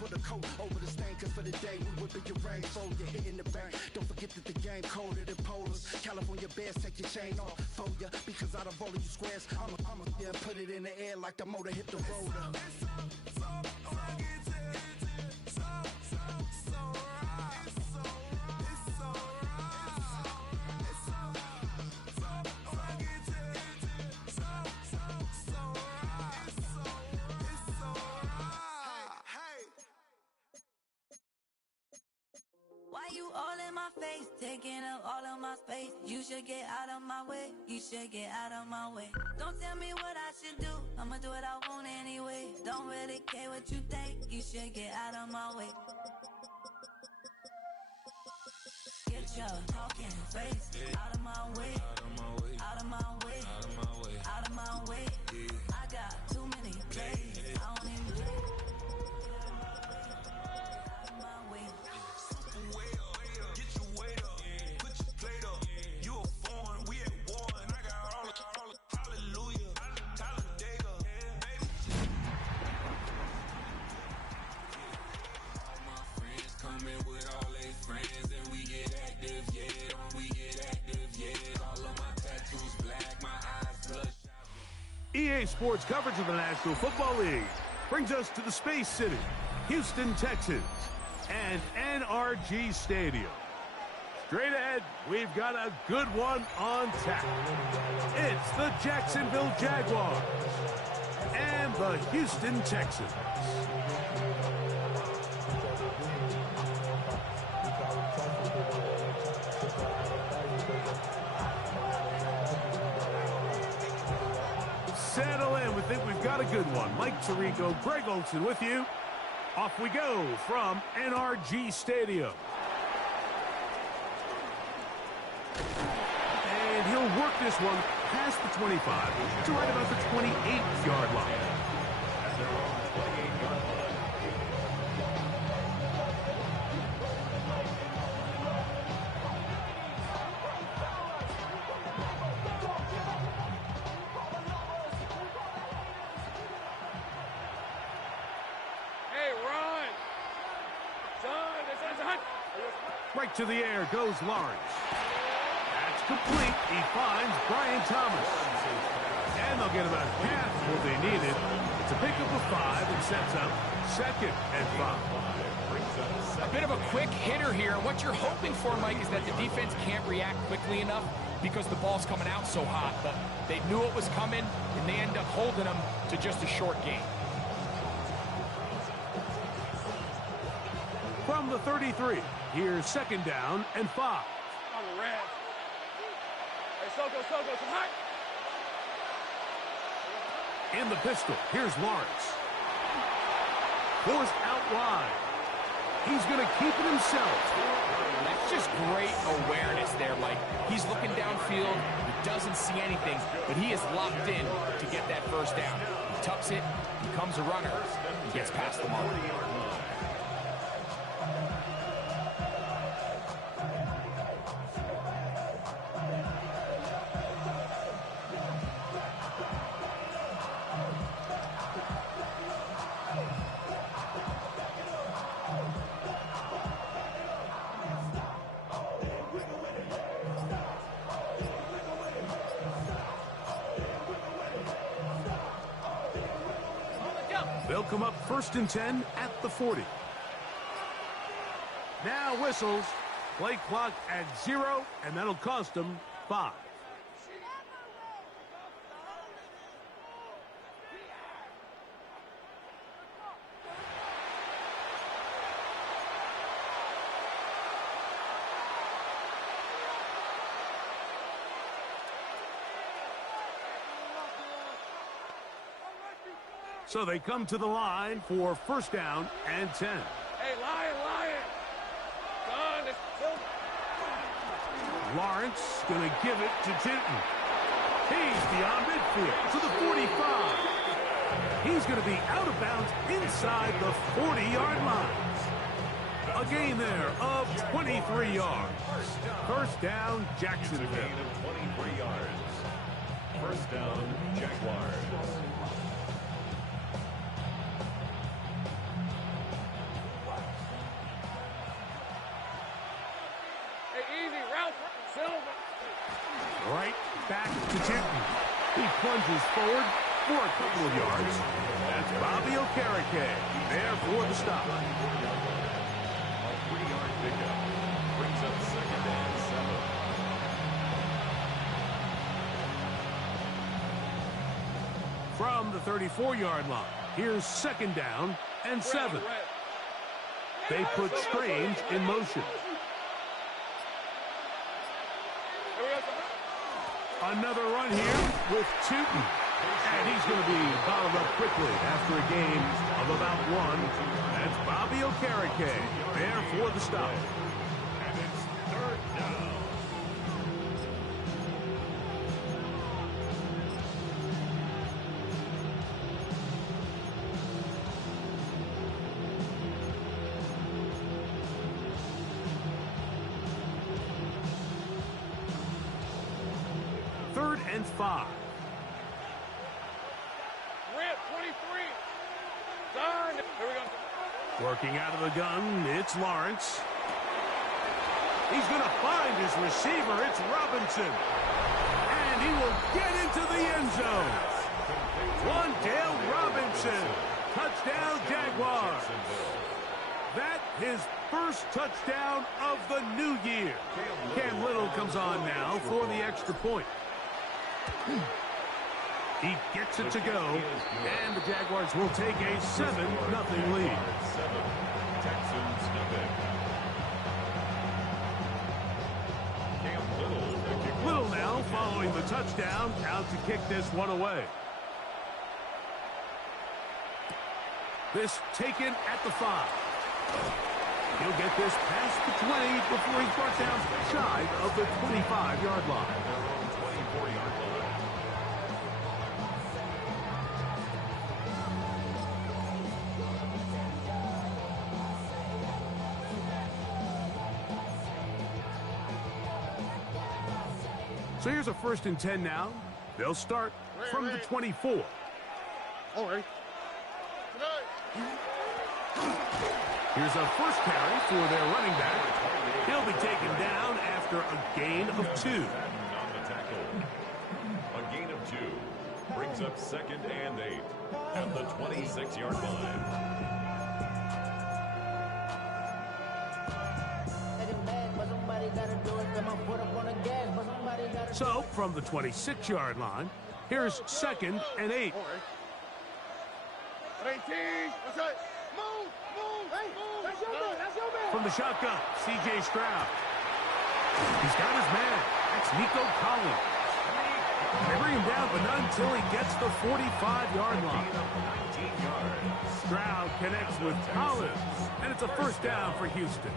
put a coat over the stain, cause for the day we whipping your rain, so you're hitting the bank. Don't forget that the game colder than polars. California bears, take your chain off for ya, because out of all of you squares, I'ma yeah, put it in the air like the motor hit the rotor. Why you all in my face, taking up all of my space? You should get out of my way, you should get out of my way. Don't tell me what I should do, I'ma do what I want anyway. Don't really care what you think, you should get out of my way. Get your talking face out of my way, out of my way, out of my way, out of my way. I got too many plays, I don't even play. EA Sports coverage of the National Football League brings us to the Space City, Houston, Texas, and NRG Stadium. Straight ahead, we've got a good one on tap. It's the Jacksonville Jaguars and the Houston Texans. Settle in. We think we've got a good one. Mike Tirico, Greg Olson with you. Off we go from NRG Stadium. And he'll work this one past the 25 to right about the 28-yard line. Right to the air goes Lawrence. That's complete. He finds Brian Thomas. And they'll get about half what they needed. It's a pickup of 5 and sets up 2nd and 5. A bit of a quick hitter here. What you're hoping for, Mike, is that the defense can't react quickly enough because the ball's coming out so hot. But they knew it was coming, and they end up holding them to just a short game. From the 33, here's 2nd down and 5. On the red. Hey, Soko, come high. In the pistol, here's Lawrence. Forced out wide. He's going to keep it himself. That's just great awareness there, Mike. He's looking downfield. He doesn't see anything, but he is locked in to get that first down. He tucks it, becomes a runner, he gets past the mark. They'll come up 1st and 10 at the 40. Now whistles. Play clock at 0, and that'll cost them 5. So they come to the line for 1st down and 10. Hey, Lion. John, it's still... Lawrence going to give it to Tinton. He's beyond midfield to the 45. He's going to be out of bounds inside the 40-yard line. A gain there of 23 yards. 1st down, Jacksonville. 23 yards. 1st down, Jaguars. substituting. He plunges forward for a couple of yards. That's Bobby Okereke there for the stop. A 3-yard pickup brings up 2nd and 7. From the 34-yard line, here's 2nd down and 7. They put Strange in motion. Another run here with Tootin. And he's going to be bottled up quickly after a gain of about 1. That's Bobby Okereke there for the stop. And it's 3rd down. Third and 5. Red 23. Turn. Here we go. Working out of the gun, it's Lawrence. He's going to find his receiver. It's Robinson. And he will get into the end zone. Wandale Robinson. Touchdown, Jaguars. That his first touchdown of the new year. Cam Little comes on now for the extra point. He gets it to go, and the Jaguars will take a 7-0 lead. 7. Texans nothing. Cam Little. Little now following the touchdown, out to kick this one away. This taken at the 5. He'll get this past the 20 before he's brought down shy of the 25-yard line. Their own 24-yard line. So here's a 1st and 10 now. They'll start from the 24. All right. Here's a first carry for their running back. He'll be taken down after a gain of 2. On the tackle. A gain of 2 brings up 2nd and 8 at the 26-yard line. So, from the 26-yard line, here's 2nd and 8. 18. What's that? Move. Hey, move. That's your man. That's your man. From the shotgun, C.J. Stroud. He's got his man. That's Nico Collins. They bring him down, but not until he gets the 45-yard line. 19 yards. Stroud connects with Collins, and it's a 1st down for Houston.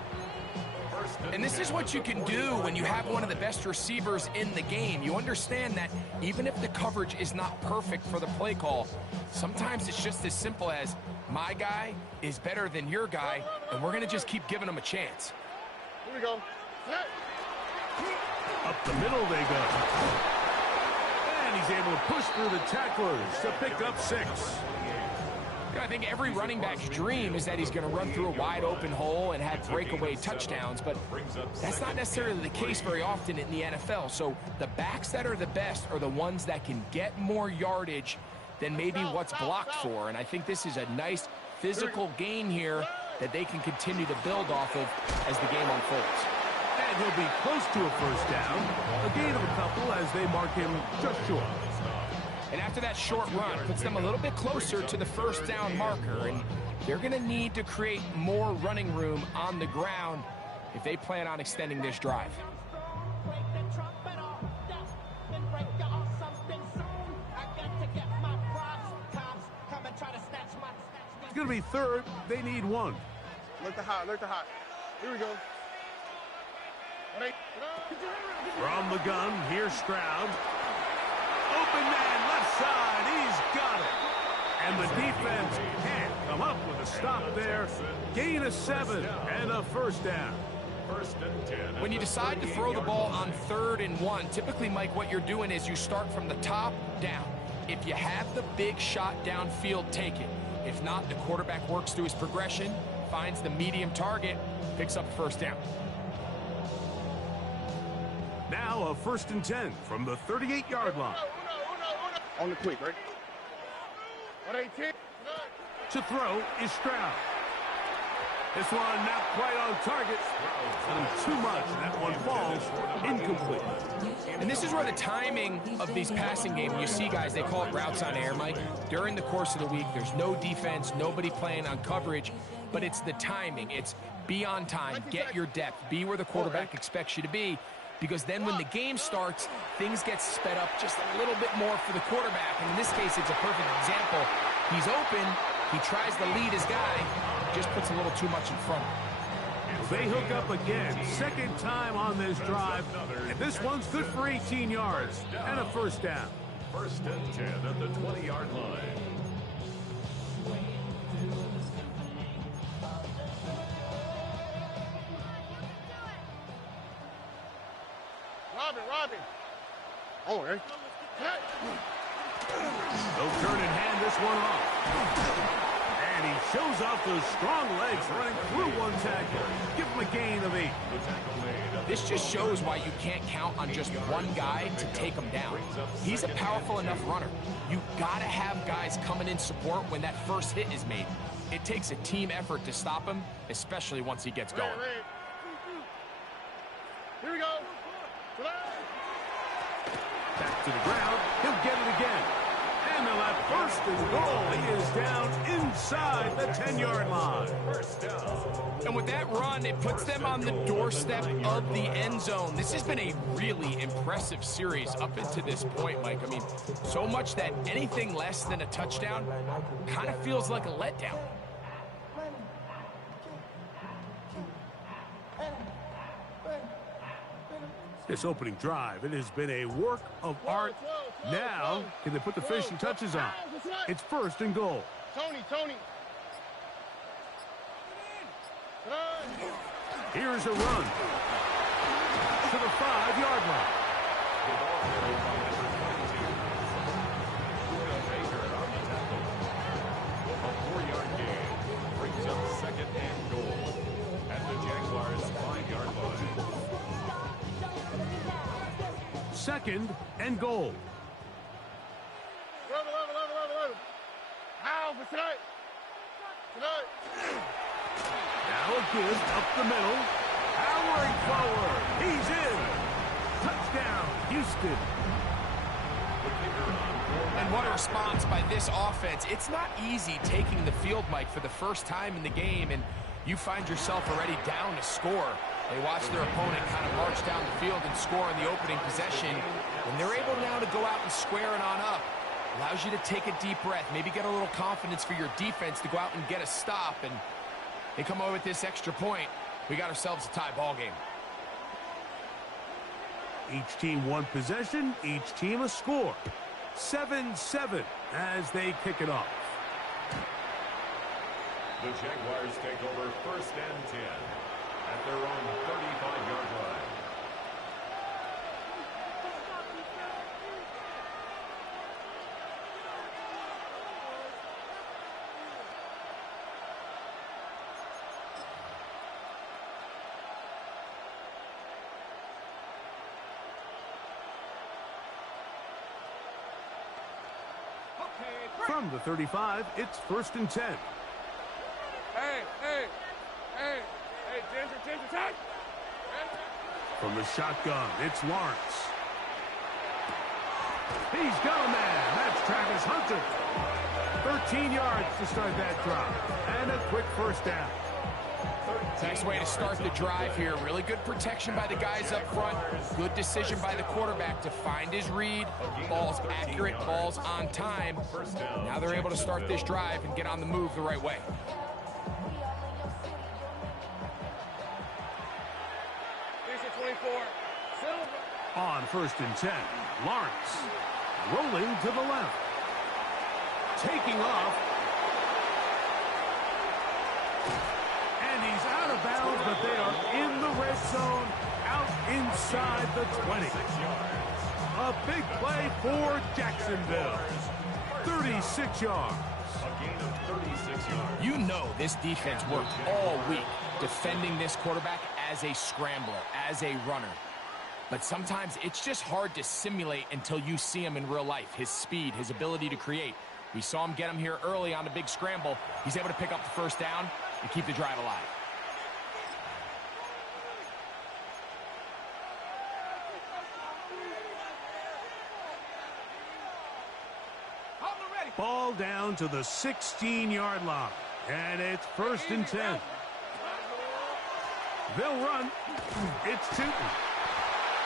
And this is what you can do when you have one of the best receivers in the game. You understand that even if the coverage is not perfect for the play call, sometimes it's just as simple as my guy is better than your guy, and we're going to just keep giving him a chance. Here we go. Up the middle they go. And he's able to push through the tacklers to pick up 6. I think every running back's dream is that he's going to run through a wide open hole and have breakaway touchdowns, but that's not necessarily the case very often in the NFL. So the backs that are the best are the ones that can get more yardage than maybe what's blocked for. And I think this is a nice physical gain here that they can continue to build off of as the game unfolds. And he'll be close to a 1st down. A gain of a couple as they mark him just short. And after that short run, puts them a little bit closer to the 1st down marker. And they're going to need to create more running room on the ground if they plan on extending this drive. It's going to be 3rd. They need 1. Look the hot. Here we go. From the gun, here's Stroud. Open man, left side, he's got it. And the defense can't come up with a stop there. Gain of 7 and a 1st down. 1st and 10. When you decide to throw the ball on 3rd and 1, typically, Mike, what you're doing is you start from the top down. If you have the big shot downfield, take it. If not, the quarterback works through his progression, finds the medium target, picks up 1st down. Now a 1st and 10 from the 38-yard line. On the quick, right? 118. To throw is Stroud. This one not quite on target. Too much. That one falls incomplete. And this is where the timing of these passing games, you see guys, they call it routes on air, Mike. During the course of the week, there's no defense, nobody playing on coverage, but it's the timing. It's be on time, get your depth, be where the quarterback expects you to be, because then when the game starts, things get sped up just a little bit more for the quarterback. And in this case, it's a perfect example. He's open, he tries to lead his guy, just puts a little too much in front. They hook up again, 2nd time on this drive, and this one's good for 18 yards and a 1st down. 1st and 10 at the 20-yard line. Robin. Oh, right. They'll turn and hand this one off. And he shows off those strong legs running through one tackle. Give him a gain of 8. This just shows why you can't count on just one guy to take him down. He's a powerful enough runner. You gotta have guys coming in support when that first hit is made. It takes a team effort to stop him, especially once he gets going. Here we go. Back to the ground. He'll get it again. And they'll have 1st and goal. He is down inside the 10-yard line. 1st down. And with that run, it puts them on the doorstep of the end zone. This has been a really impressive series up until this point, Mike. I mean, so much that anything less than a touchdown kind of feels like a letdown. This opening drive, it has been a work of art. Now, can they put the finishing touches on? It's 1st and goal. Tony. Here's a run to the 5-yard line. A 4-yard gain brings up 2nd and goal at the Jaguars' 5-yard line. 2nd and goal. Love it. How for tonight? Now a give up the middle. Powering forward. He's in. Touchdown, Houston. And what a response by this offense. It's not easy taking the field, Mike, for the first time in the game, and you find yourself already down to score. They watch their opponent kind of march down the field and score in the opening possession, and they're able now to go out and square it on up. Allows you to take a deep breath, maybe get a little confidence for your defense to go out and get a stop, and they come away with this extra point. We got ourselves a tie ball game. Each team one possession, each team a score. 7-7 as they kick it off. The Jaguars take over 1st and 10 at their own 35-yard line. From the 35, it's 1st and 10. Hey, attention, tight. From the shotgun, it's Lawrence. He's got a man. That's Travis Hunter. 13 yards to start that drive. And a quick 1st down. Nice way to start the drive here. Really good protection by the guys up front. Good decision by the quarterback to find his read. Ball's accurate, ball's on time. Now they're able to start this drive and get on the move the right way. On 1st and 10, Lawrence rolling to the left. Taking off. And he's out of bounds, but they are in the red zone, out inside the 20. A big play for Jacksonville. 36 yards. A gain of 36 yards. You know this defense worked all week defending this quarterback as a scrambler, as a runner. but sometimes it's just hard to simulate until you see him in real life. His speed, his ability to create. We saw him get him here early on the big scramble. He's able to pick up the first down and keep the drive alive. Ball down to the 16-yard line, and it's 1st and 10. They'll run. It's Tootin.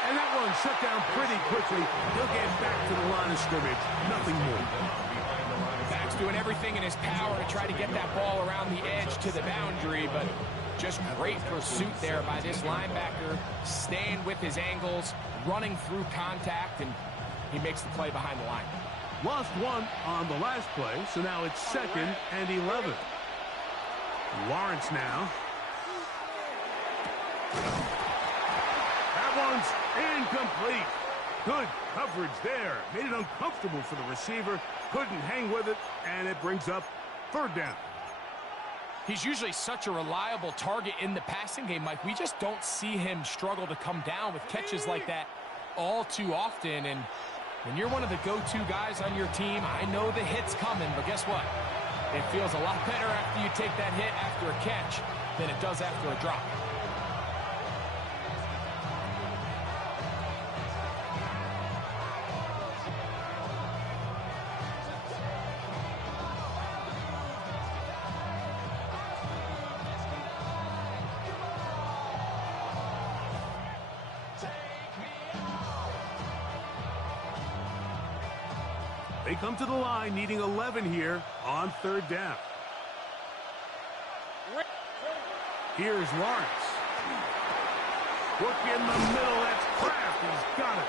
And that one shut down pretty quickly. He'll get back to the line of scrimmage. Nothing more. Back's doing everything in his power to try to get that ball around the edge to the boundary, but just great pursuit there by this linebacker, staying with his angles, running through contact, and he makes the play behind the line. Lost one on the last play, so now it's 2nd and 11. Lawrence now. That one's incomplete. Good coverage there. Made it uncomfortable for the receiver. Couldn't hang with it, and it brings up 3rd down. He's usually such a reliable target in the passing game, Mike. We just don't see him struggle to come down with catches like that all too often. And when you're one of the go-to guys on your team, I know the hit's coming, but guess what? It feels a lot better after you take that hit after a catch than it does after a drop. They come to the line needing 11 here on 3rd down. Here's Lawrence. Work in the middle. That's Kraft. He's got it.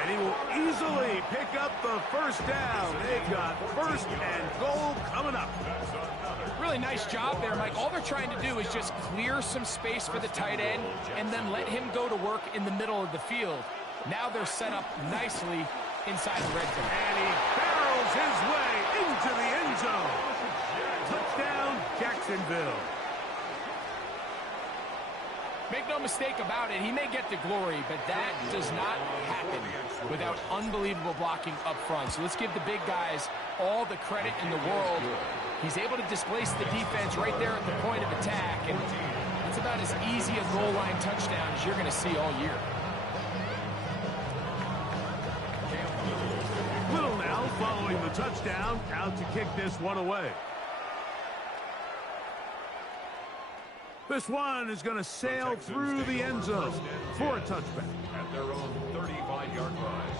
And he will easily pick up the 1st down. They've got 1st and goal coming up. Really nice job there, Mike. All they're trying to do is just clear some space for the tight end and then let him go to work in the middle of the field. Now they're set up nicely inside the red zone. And he barrels his way into the end zone. Touchdown, Jacksonville. Make no mistake about it, he may get the glory, but that does not happen without unbelievable blocking up front. So let's give the big guys all the credit in the world. He's able to displace the defense right there at the point of attack, and it's about as easy a goal line touchdown as you're going to see all year. Little now following the touchdown, out to kick this one away. This one is going to sail through the end zone for a touchback. At their own 35-yard line.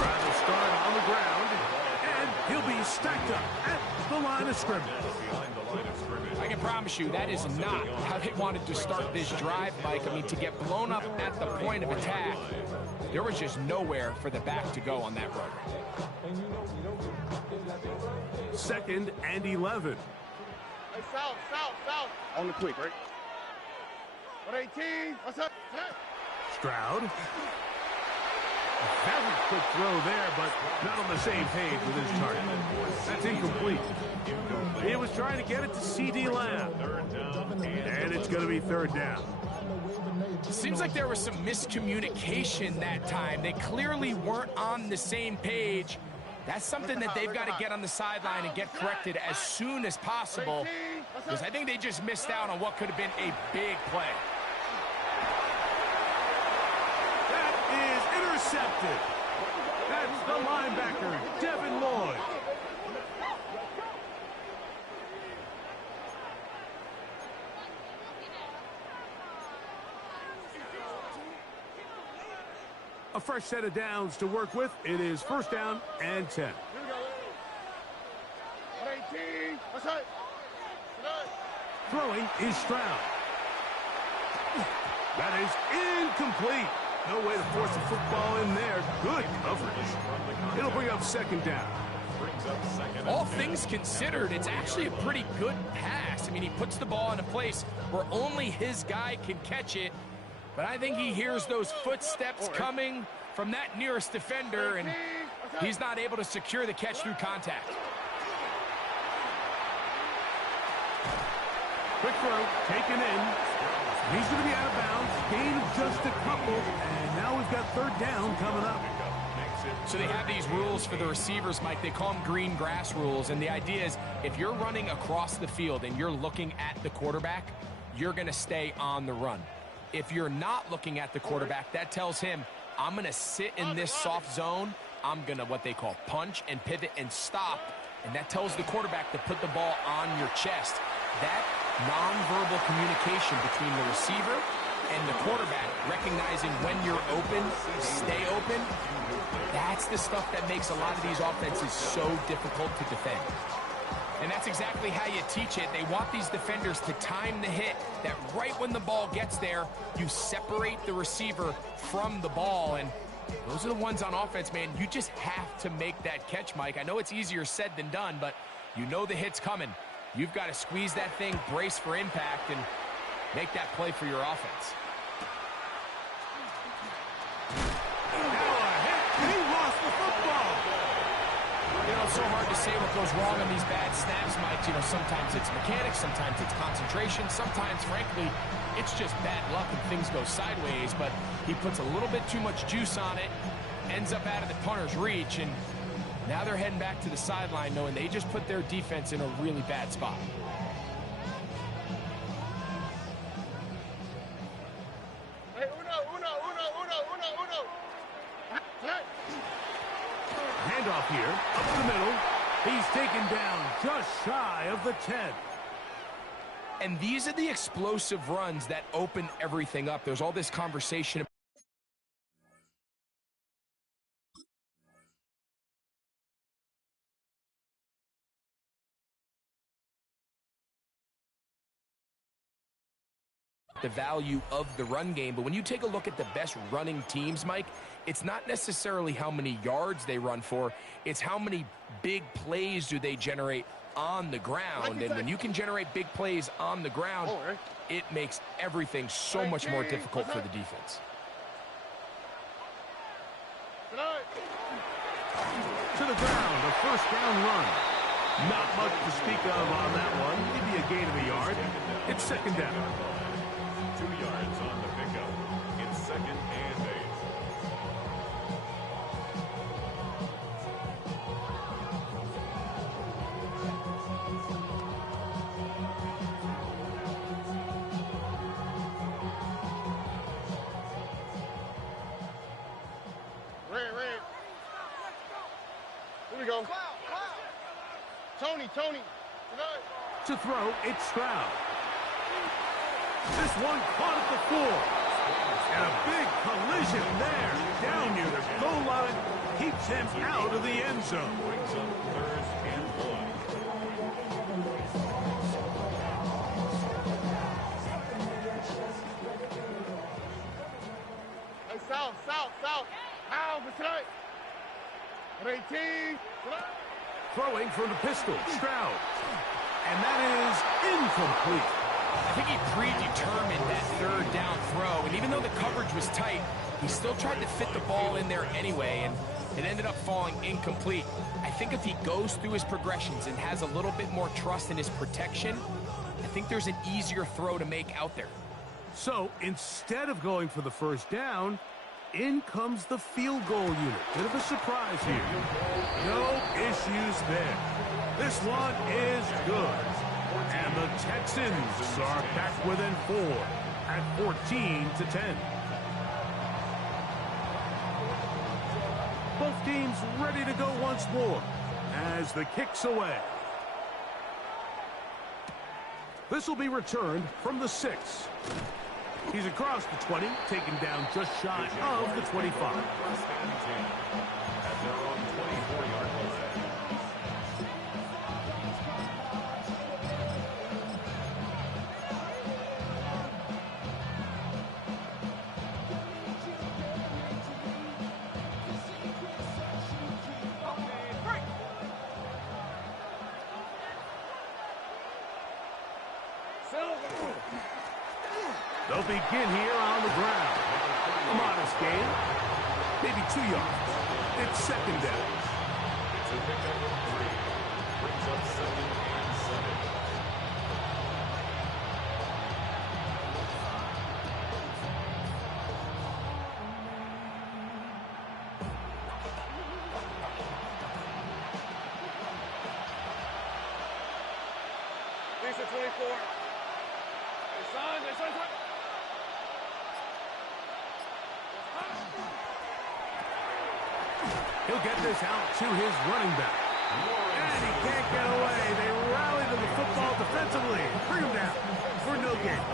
Rather start on the ground, and he'll be stacked up at the line of scrimmage. I can promise you that is not how they wanted to start this drive, Mike. I mean, to get blown up at the point of attack, there was just nowhere for the back to go on that run. 2nd and 11. Hey, south. On the quick, right? 118. What's up? Stroud. A very quick throw there, but not on the same page with his target. That's incomplete. He was trying to get it to C.D. Lamb. And it's going to be 3rd down. Seems like there was some miscommunication that time. They clearly weren't on the same page. That's something that they've got to get on the sideline and get corrected as soon as possible, because I think they just missed out on what could have been a big play. That is intercepted. That's the linebacker, Devin Lloyd. A fresh set of downs to work with. It is 1st down and 10. 118. What's up? Throwing is Stroud. That is incomplete. No way to force the football in there. Good coverage. It'll bring up second down. All things considered, it's actually a pretty good pass. I mean, he puts the ball in a place where only his guy can catch it. But I think he hears those footsteps coming from that nearest defender, and he's not able to secure the catch through contact. Quick throw, taken in. He's going to be out of bounds. Gain of just a couple, and now we've got third down coming up. So they have these rules for the receivers, Mike. They call them green grass rules, and the idea is if you're running across the field and you're looking at the quarterback, you're going to stay on the run. If you're not looking at the quarterback, that tells him, I'm going to sit in this soft zone. I'm going to what they call punch and pivot and stop, and that tells the quarterback to put the ball on your chest. That nonverbal communication between the receiver and the quarterback, recognizing when you're open, stay open, that's the stuff that makes a lot of these offenses so difficult to defend. And that's exactly how you teach it. They want these defenders to time the hit, that right when the ball gets there, you separate the receiver from the ball. And those are the ones on offense, man. You just have to make that catch, Mike. I know it's easier said than done, but you know the hit's coming. You've got to squeeze that thing, brace for impact, and make that play for your offense. Now a hit. He lost the football. You know, it's so hard to say what goes wrong on these bad snaps, Mike. You know, sometimes it's mechanics, sometimes it's concentration, sometimes, frankly, it's just bad luck and things go sideways, but he puts a little bit too much juice on it, ends up out of the punter's reach, and now they're heading back to the sideline knowing they just put their defense in a really bad spot. Hey, uno. Handoff here, up the middle. He's taken down just shy of the 10. And these are the explosive runs that open everything up. There's all this conversation. The value of the run game, but when you take a look at the best running teams, Mike, it's not necessarily how many yards they run for, it's how many big plays do they generate on the ground. And when you can generate big plays on the ground, it makes everything so much more difficult for the defense. To the ground, a first down run. Not much to speak of on that one. Maybe a gain of a yard. It's second down. 2 yards on the pickup. It's second and 8. Red. Here we go. Tony. To throw, it's Stroud. This one caught at the 4. And a big collision there. Down near the goal line. Keeps him out of the end zone. Brings up third and 1. Hey, south. Out, beside. 18. Throwing from the pistol, Stroud. And that is incomplete. I think he predetermined that third down throw, and even though the coverage was tight, he still tried to fit the ball in there anyway, and it ended up falling incomplete. I think if he goes through his progressions and has a little bit more trust in his protection, I think there's an easier throw to make out there. So instead of going for the first down, in comes the field goal unit. Bit of a surprise here. No issues there. This one is good. And the Texans are back within 4 at 14-10. Both teams ready to go once more as the kick's away. This will be returned from the 6. He's across the 20, taken down just shy of the 25. First and 10 at their own 24-yard line. They'll begin here on the ground. A modest gain. Maybe 2 yards. It's second down. It's a pickup of 3. Brings up 2nd and 7. s124. S120. He'll get this out to his running back. And he can't get away. They rally to the football defensively. Bring him down for no gain.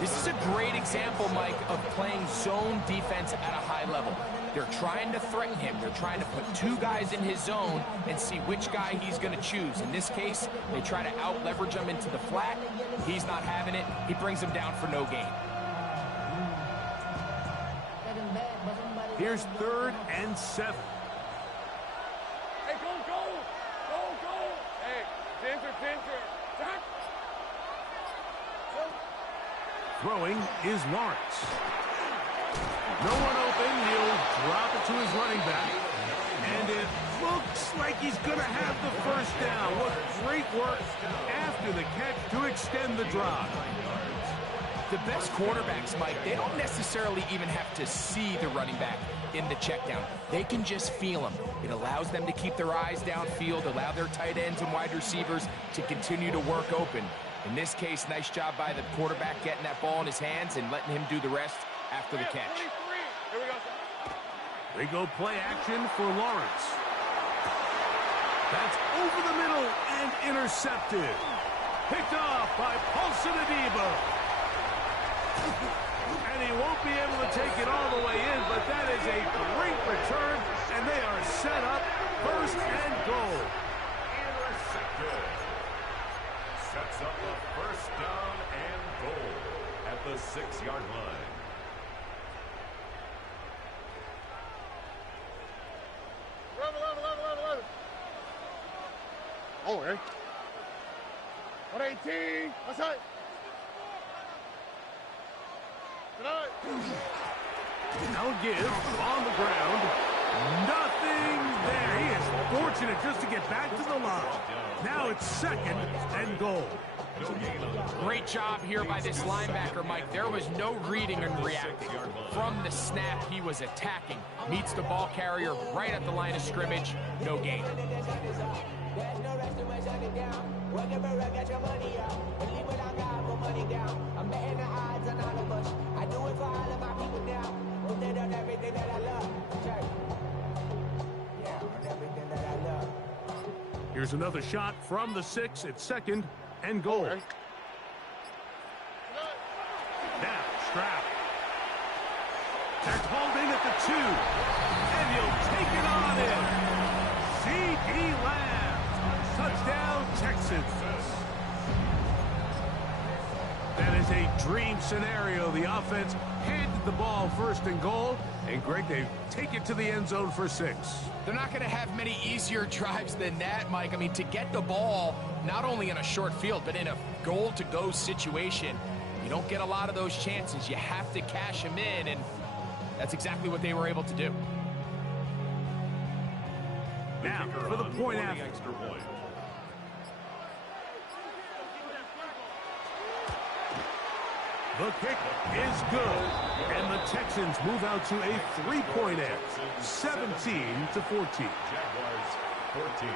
This is a great example, Mike, of playing zone defense at a high level. They're trying to threaten him. They're trying to put 2 guys in his zone and see which guy he's going to choose. In this case, they try to out-leverage him into the flat. He's not having it. He brings him down for no gain. Here's 3rd and 7. Hey, go! Hey, Ginger. Jack. Throwing is Lawrence. No one open. He'll drop it to his running back. And it looks like he's going to have the first down. What great work after the catch to extend the drive. The best quarterbacks, Mike, they don't necessarily even have to see the running back in the check down. They can just feel him. It allows them to keep their eyes downfield, allow their tight ends and wide receivers to continue to work open. In this case, nice job by the quarterback getting that ball in his hands and letting him do the rest after the catch. Here we go. They go play action for Lawrence. That's over the middle and intercepted. Picked off by Paulson Adebo. And he won't be able to take it all the way in, but that is a great return, and they are set up 1st and goal. Intercepted. Sets up the 1st down and goal at the 6-yard line. Oh, hey. 118. What's that? Now give on the ground. Nothing there. He is fortunate just to get back to the line. Now it's 2nd and goal. Great job here by this linebacker, Mike. There was no reading and reacting. From the snap, he was attacking. Meets the ball carrier right at the line of scrimmage. No gain. Here's another shot from the 6 at 2nd and goal. Now Stroud. That's hauled in at the 2. And he'll take it on in. C.D. Lamb. Touchdown, Texans. That is a dream scenario. The offense handed the ball 1st and goal. And Greg, they take it to the end zone for 6. They're not going to have many easier drives than that, Mike. I mean, to get the ball, not only in a short field, but in a goal-to-go situation, you don't get a lot of those chances. You have to cash them in, and that's exactly what they were able to do. Now, for the point after. Extra point. The kick is good, and the Texans move out to a 3-point edge, 17-14. Jaguars 14.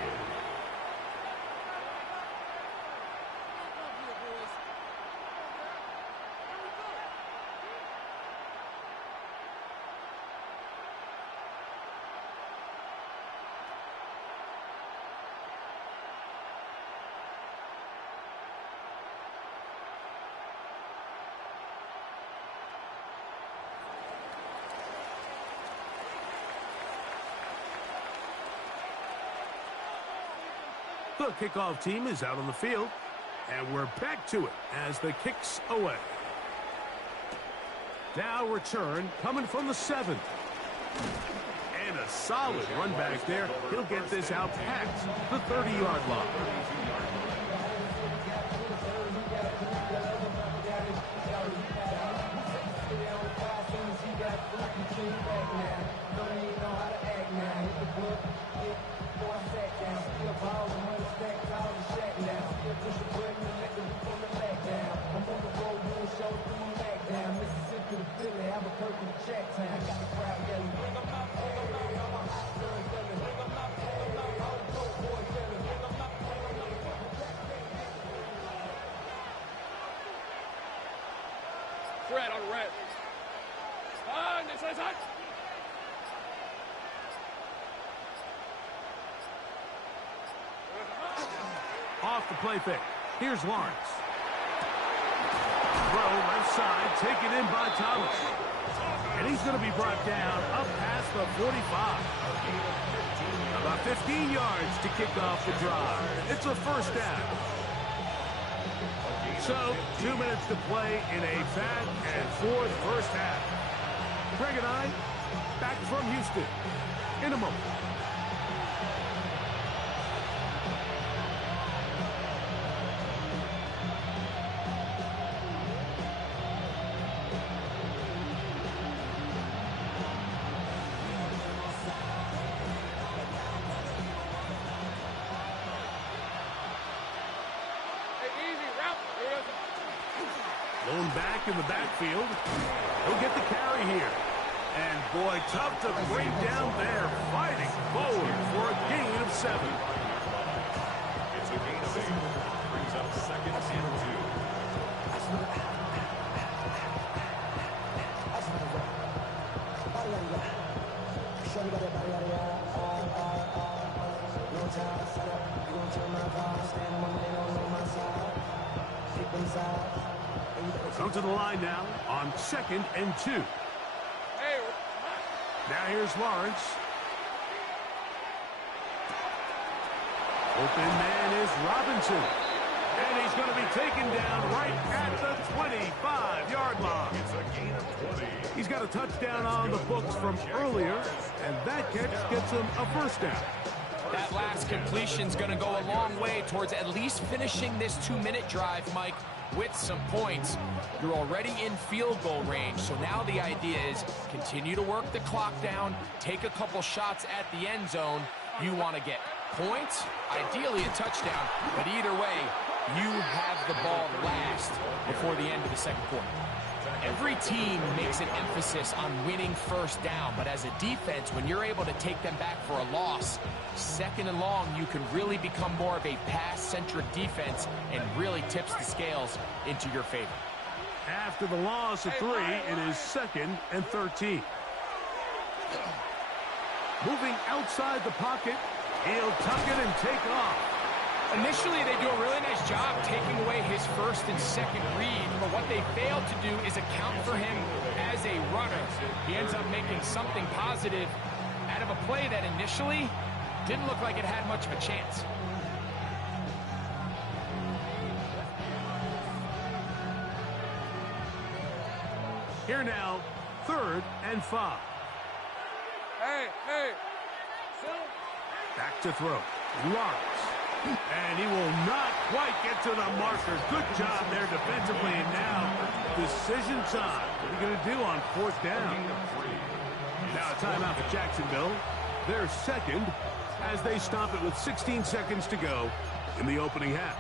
The kickoff team is out on the field, and we're back to it as the kick's away. Now return coming from the 7. And a solid run back there. He'll get this out past the 30-yard line. Red on red. Off the play fake. Here's Lawrence. Throw left side, taken in by Thomas. And he's going to be brought down up past the 45. About 15 yards to kick off the drive. It's a first down. So, 2 minutes to play in a back and forth first half. Greg and I, back from Houston in a moment. Lone back in the backfield. He'll get the carry here. And boy, tough to bring down there. Fighting forward for a gain of 7. It's a gain of 8. Brings up 2nd and 2. Come to the line now on 2nd and 2. Now here's Lawrence. Open man is Robinson. And he's going to be taken down right at the 25-yard line. It's a gain of 20. He's got a touchdown on the books from earlier, and that catch gets him a first down. That last completion's going to go a long way towards at least finishing this 2-minute drive, Mike, with some points. You're already in field goal range, so now the idea is continue to work the clock down, take a couple shots at the end zone. You want to get points, ideally a touchdown, but either way, you have the ball last before the end of the second quarter. Every team makes an emphasis on winning first down, but as a defense, when you're able to take them back for a loss, 2nd and long, you can really become more of a pass-centric defense and really tips the scales into your favor. After the loss of 3, it is 2nd and 13. Moving outside the pocket, he'll tuck it and take off. Initially, they do a really nice job taking away his first and second read, but what they failed to do is account for him as a runner. He ends up making something positive out of a play that initially didn't look like it had much of a chance. Here now, 3rd and 5. Hey. Back to throw. Lawrence. And he will not quite get to the marker. Good job there defensively. And now, decision time. What are you going to do on 4th down? Now a timeout for Jacksonville. They're 2nd as they stop it with 16 seconds to go in the opening half.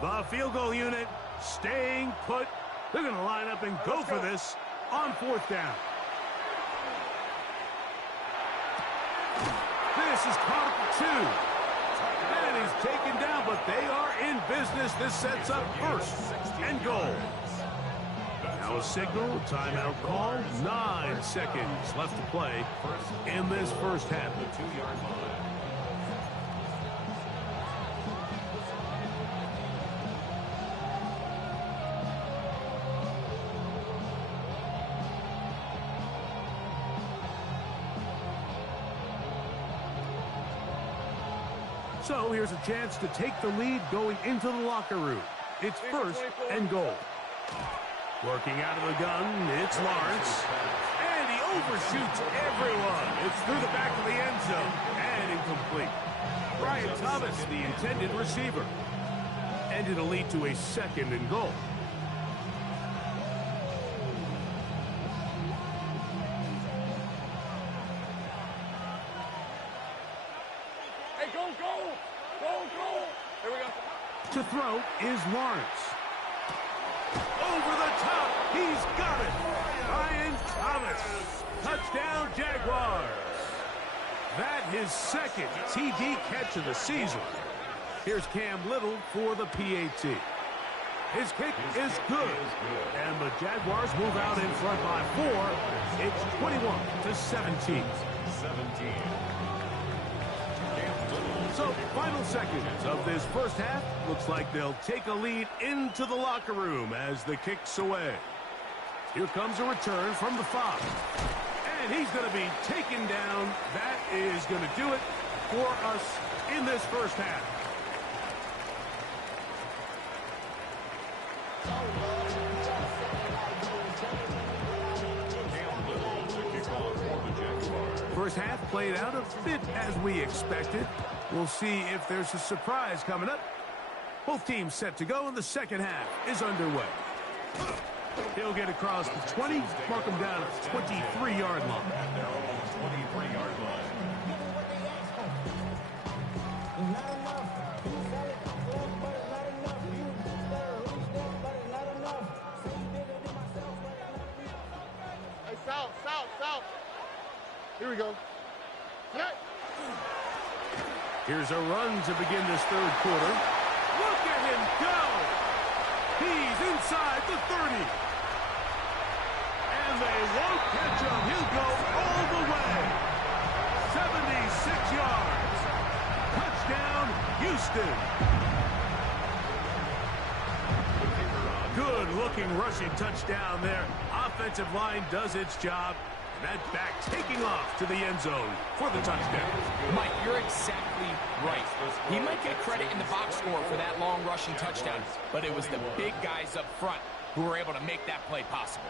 The field goal unit staying put. They're going to line up and go for this on 4th down. This is caught at 2. And he's taken down, but they are in business. This sets up 1st and goal. Now a signal, timeout call. 9 seconds left to play in this first half. The 2-yard line. So here's a chance to take the lead going into the locker room. It's 1st and goal. Working out of the gun, it's Lawrence. And he overshoots everyone. It's through the back of the end zone and incomplete. Brian Thomas, the intended receiver. And it'll lead to a 2nd and goal. throw is Lawrence. Over the top. He's got it. Ryan Thomas. Touchdown, Jaguars. That his second TD catch of the season. Here's Cam Little for the PAT. His kick is good. And the Jaguars move out in front by 4. It's 21-17. So, final seconds of this first half. Looks like they'll take a lead into the locker room as the kick's away. Here comes a return from the 5. And he's going to be taken down. That is going to do it for us in this first half. First half played out a bit as we expected. We'll see if there's a surprise coming up. Both teams set to go, and the second half is underway. He'll get across the 20, mark him down at the 23-yard line. At their own 23-yard line. Hey, south. Here we go. Hey. Here's a run to begin this third quarter. Look at him go! He's inside the 30. And they won't catch him. He'll go all the way. 76 yards. Touchdown, Houston. Good-looking rushing touchdown there. Offensive line does its job. That back taking off to the end zone for the touchdown. Mike, you're exactly right. He might get credit in the box score for that long rushing touchdown, but it was the big guys up front who were able to make that play possible.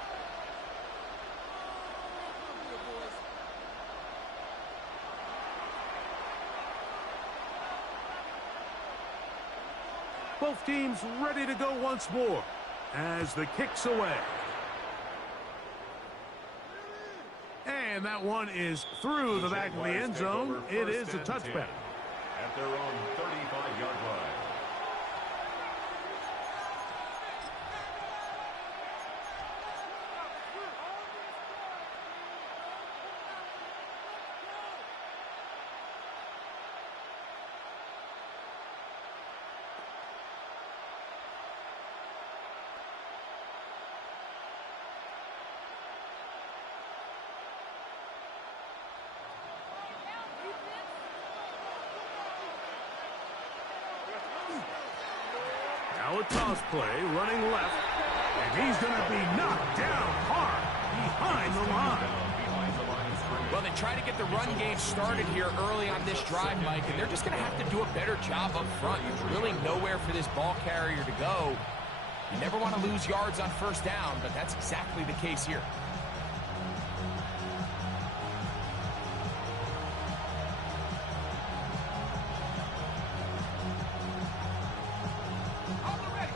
Both teams ready to go once more as the kick's away. And that one is through the back of the end zone. It is a touchback. At their own 35-yard line. Now a toss play, running left, and he's going to be knocked down hard behind the line. Well, they try to get the run game started here early on this drive, Mike, and they're just going to have to do a better job up front. There's really nowhere for this ball carrier to go. You never want to lose yards on first down, but that's exactly the case here.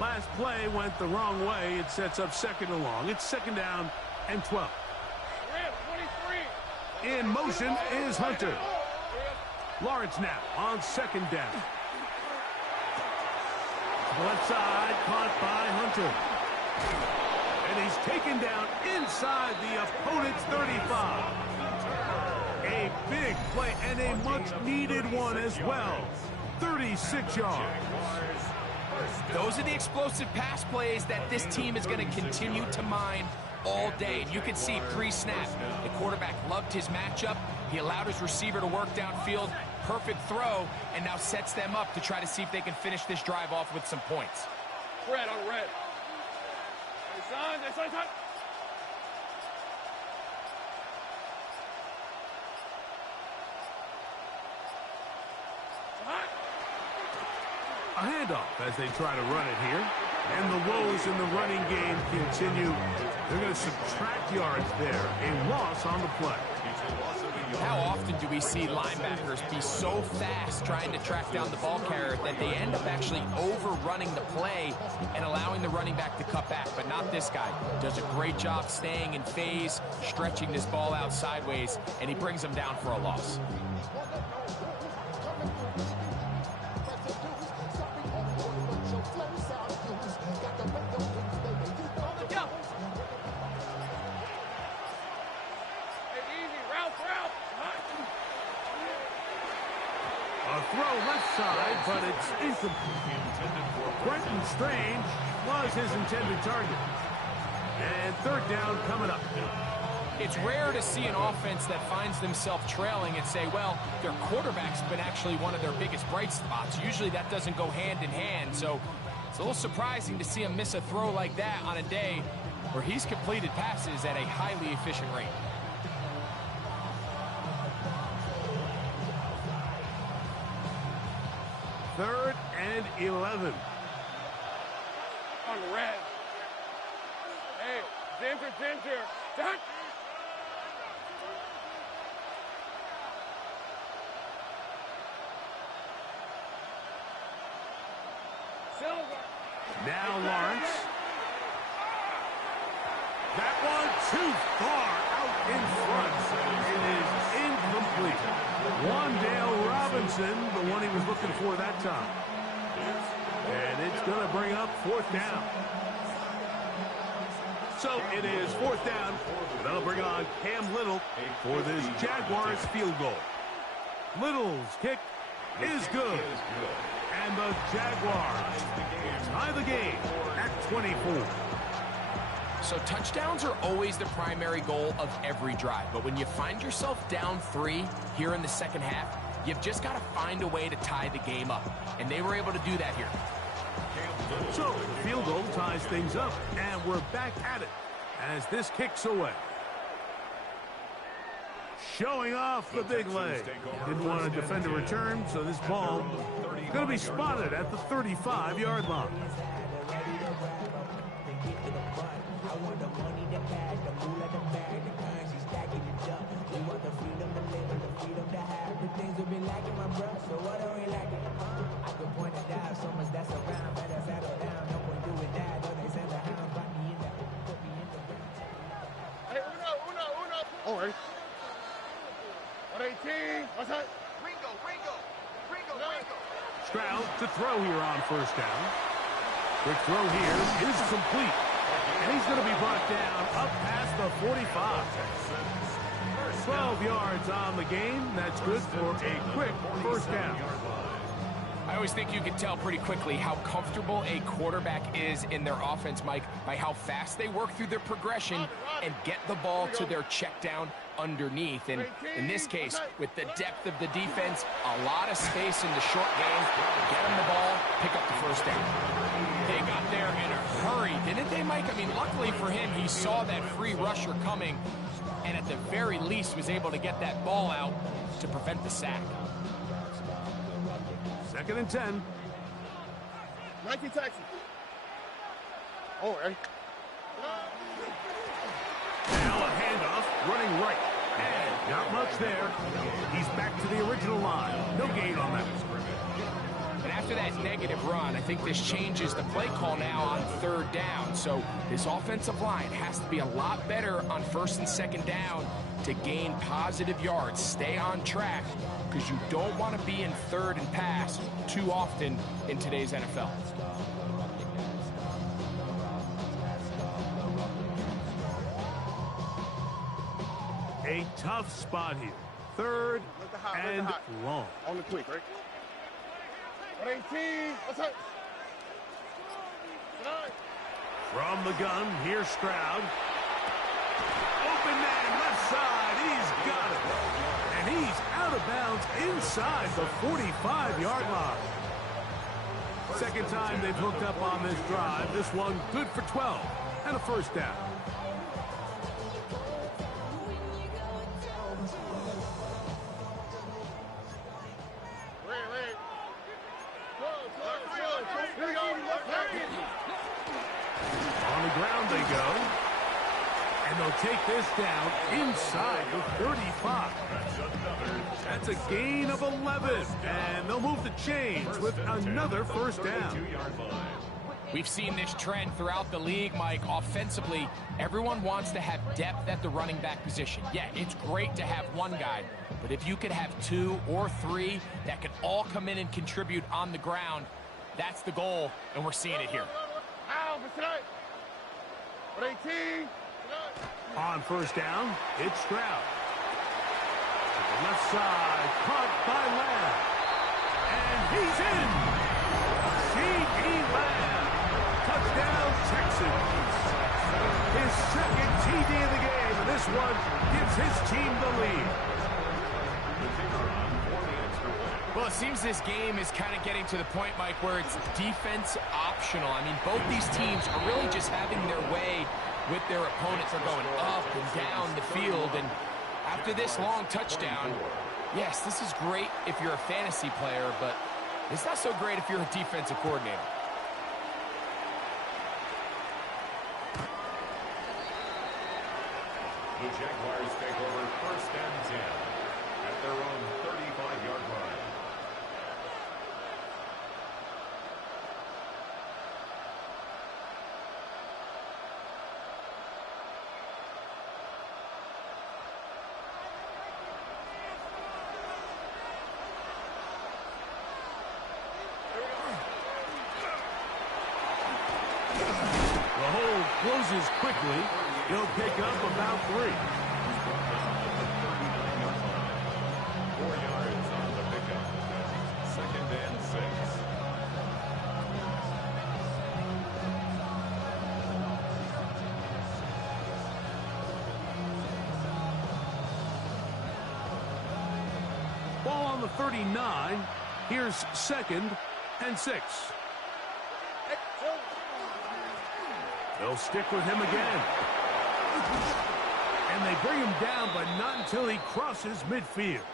Last play went the wrong way. It sets up second and long. It's second down and 12. In motion is Hunter. Lawrence now on second down. Left side, caught by Hunter. And he's taken down inside the opponent's 35. A big play and a much-needed one as well. 36 yards. Those are the explosive pass plays that this team is going to continue to mine all day. And you can see pre-snap, the quarterback loved his matchup. He allowed his receiver to work downfield. Perfect throw, and now sets them up to try to see if they can finish this drive off with some points. Red on red. Hey, son. A handoff as they try to run it here. And the woes in the running game continue. They're going to subtract yards there. A loss on the play. How often do we see linebackers be so fast trying to track down the ball carrier that they end up actually overrunning the play and allowing the running back to cut back? But not this guy. Does a great job staying in phase, stretching this ball out sideways, and he brings them down for a loss. side, but it's incomplete. Quentin Strange was his intended target. And third down coming up. It's rare to see an offense that finds themselves trailing and say, well, their quarterback's been actually one of their biggest bright spots. Usually that doesn't go hand in hand, so it's a little surprising to see him miss a throw like that on a day where he's completed passes at a highly efficient rate. Third and 11. On the red. Hey, Ginger. Done. Silver. Now Lawrence. That one too far out in front. It is incomplete. Wandale Robinson, the one he was looking for that time. And it's going to bring up fourth down. So it is fourth down. That'll bring on Cam Little for this Jaguars field goal. Little's kick is good. And the Jaguars tie the game at 24. So touchdowns are always the primary goal of every drive. But when you find yourself down 3 here in the second half, you've just got to find a way to tie the game up. And they were able to do that here. So the field goal ties things up, and we're back at it as this kicks away. Showing off the big leg. Didn't want to defend a return, so this ball is going to be spotted at the 35-yard line. Oh, right. 118. What's that? Ringo. Stroud to throw here on first down. Quick throw here is complete. And he's going to be brought down up past the 45. 12 yards on the game. That's good for a quick first down. I always think you can tell pretty quickly how comfortable a quarterback is in their offense, Mike, by how fast they work through their progression and get the ball to their check down underneath. And in this case, with the depth of the defense, a lot of space in the short game, get them the ball, pick up the first down. They got there in a hurry, didn't they, Mike? I mean, luckily for him, he saw that free rusher coming and at the very least was able to get that ball out to prevent the sack. Second and 10. 19 Texans. Oh, right. Now a handoff, running right. And not much there. He's back to the original line. No gain on that. And after that negative run, I think this changes the play call now on third down. So this offensive line has to be a lot better on first and second down to gain positive yards. Stay on track because you don't want to be in third and pass too often in today's NFL. A tough spot here. Third and long. On the quick, right? 118. What's up? From the gun, here's Stroud. Open man, left side. He's got it. And he's out of bounds inside the 45-yard line. Second time they've hooked up on this drive. This one good for 12 and a first down. On the ground they go. And they'll take this down inside the 35. That's a gain of 11. And they'll move the chains with another first down. We've seen this trend throughout the league, Mike. Offensively, everyone wants to have depth at the running back position. Yeah, it's great to have one guy, but if you could have 2 or 3 that can all come in and contribute on the ground, that's the goal, and we're seeing it here. On first down, it's Stroud. To the left side, caught by Lamb. And he's in. C.D. Lamb. Touchdown, Texans. His second TD of the game, and this one gives his team the lead. Well, it seems this game is kind of getting to the point, Mike, where it's defense optional. I mean, both these teams are really just having their way with their opponents. They're going up and down the field, and after this long touchdown, yes, this is great if you're a fantasy player, but it's not so great if you're a defensive coordinator. The Jaguars take over 1st and 10 at their own 35-yard line. The hole closes quickly. He'll pick up about 3. 4 yards on the pickup. 2nd and 6. Ball on the 39. Here's 2nd and 6. They'll stick with him again. And they bring him down, but not until he crosses midfield.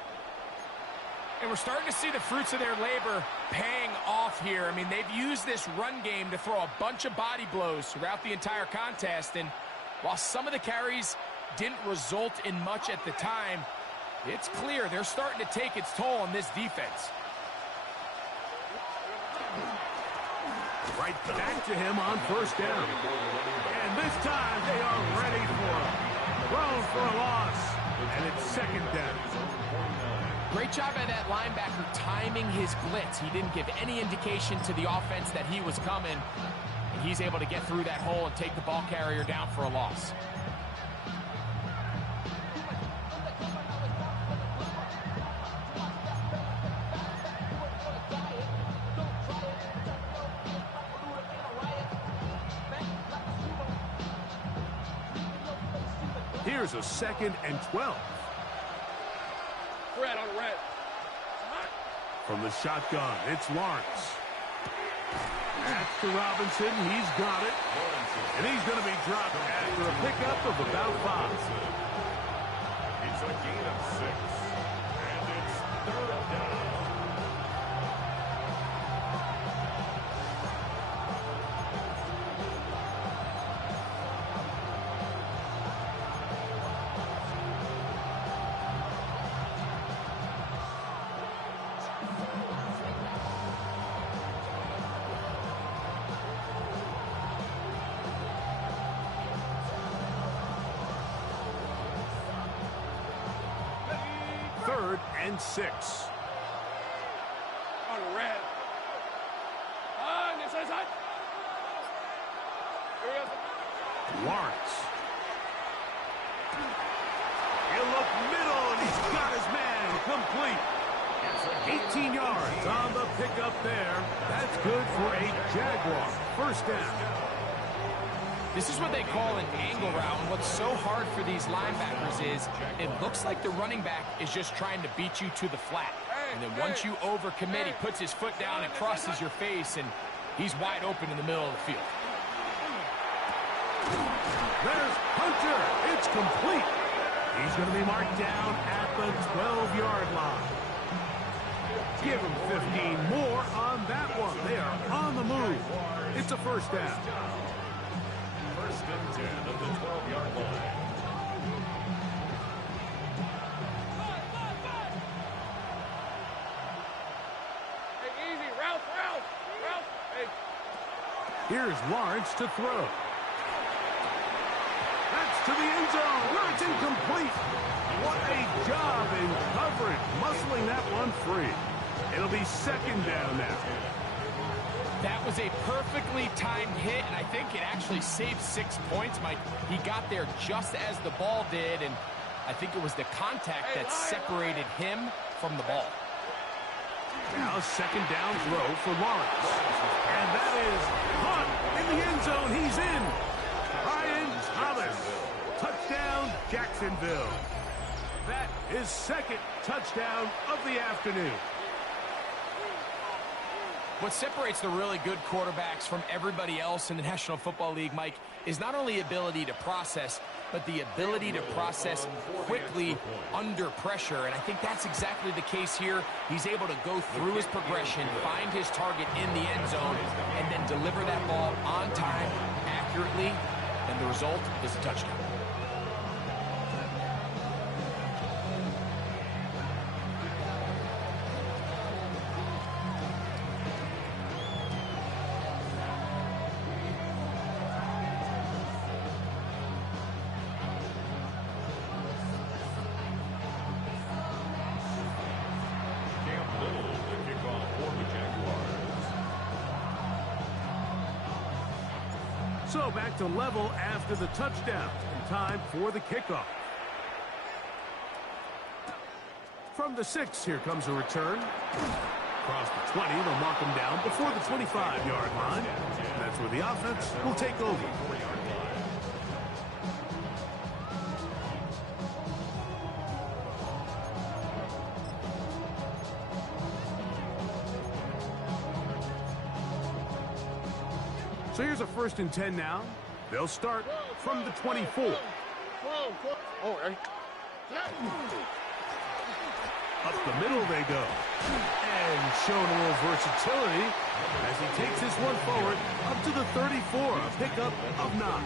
And we're starting to see the fruits of their labor paying off here. I mean, they've used this run game to throw a bunch of body blows throughout the entire contest. And while some of the carries didn't result in much at the time, it's clear they're starting to take its toll on this defense. Right back to him on 1st down. And this time they are ready for him. Thrown for a loss. And it's 2nd down. Great job by that linebacker timing his blitz. He didn't give any indication to the offense that he was coming. And he's able to get through that hole and take the ball carrier down for a loss. Here's a 2nd and 12. Red on red. From the shotgun, it's Lawrence. That's to Robinson. He's got it. And he's going to be dropped after a pickup of about 5. It's a gain of 6. And it's 3rd down. And 6. On red. On this side. Lawrence. He'll look middle, and he's got his man complete. 18 yards on the pickup there. That's good for a Jaguar. 1st down. This is what they call an angle route, and what's so hard for these linebackers is it looks like the running back is just trying to beat you to the flat. And then once you overcommit, he puts his foot down and crosses your face, and he's wide open in the middle of the field. There's Hunter. It's complete. He's going to be marked down at the 12-yard line. Give him 15 more on that one. They are on the move. It's a 1st down. 1st and 10 at the 12-yard line. Hey, easy. Route. Hey. Here's Lawrence to throw. That's to the end zone, where it's incomplete. What a job in coverage, muscling that one free. It'll be 2nd down now. That was a perfectly timed hit, and I think it actually saved 6 points, Mike. He got there just as the ball did, and I think it was the contact that separated him from the ball. Now a second down throw for Lawrence. And that is caught in the end zone. He's in. Brian Thomas. Touchdown, Jacksonville. That is second touchdown of the afternoon. What separates the really good quarterbacks from everybody else in the National Football League, Mike, is not only ability to process, but the ability to process quickly under pressure. And I think that's exactly the case here. He's able to go through his progression, find his target in the end zone, and then deliver that ball on time, accurately, and the result is a touchdown. So back to level after the touchdown. And time for the kickoff. From the 6, here comes a return. Across the 20, they'll mark him down before the 25-yard line. And that's where the offense will take over. So here's a 1st and 10 now. They'll start from the 24. Up the middle they go. And showing a little versatility as he takes this one forward up to the 34. A pickup of 9.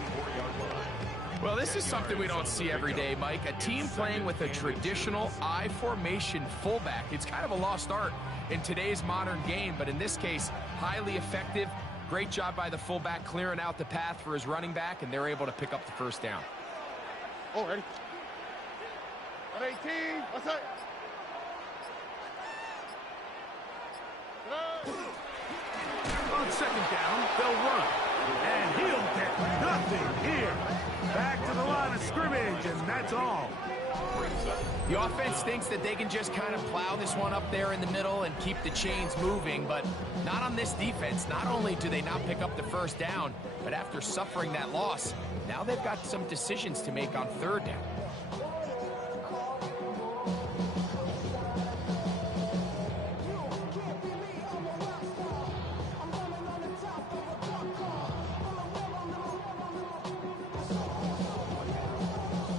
Well, this is something we don't see every day, Mike. A team playing with a traditional I formation fullback. It's kind of a lost art in today's modern game, but in this case, highly effective. Great job by the fullback clearing out the path for his running back, and they're able to pick up the first down. Oh, ready? 18, what's that? On second down, they'll run. And he'll get nothing here. Back to the line of scrimmage, and that's all. The offense thinks that they can just kind of plow this one up there in the middle and keep the chains moving, but not on this defense. Not only do they not pick up the first down, but after suffering that loss, now they've got some decisions to make on 3rd down.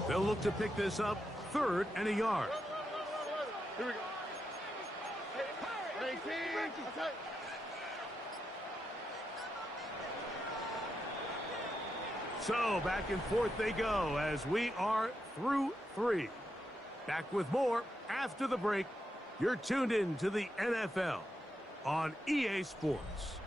They'll look to pick this up 3rd and a yard. Here we go. 18, what's that? So back and forth they go as we are through 3. Back with more after the break. You're tuned in to the NFL on EA Sports.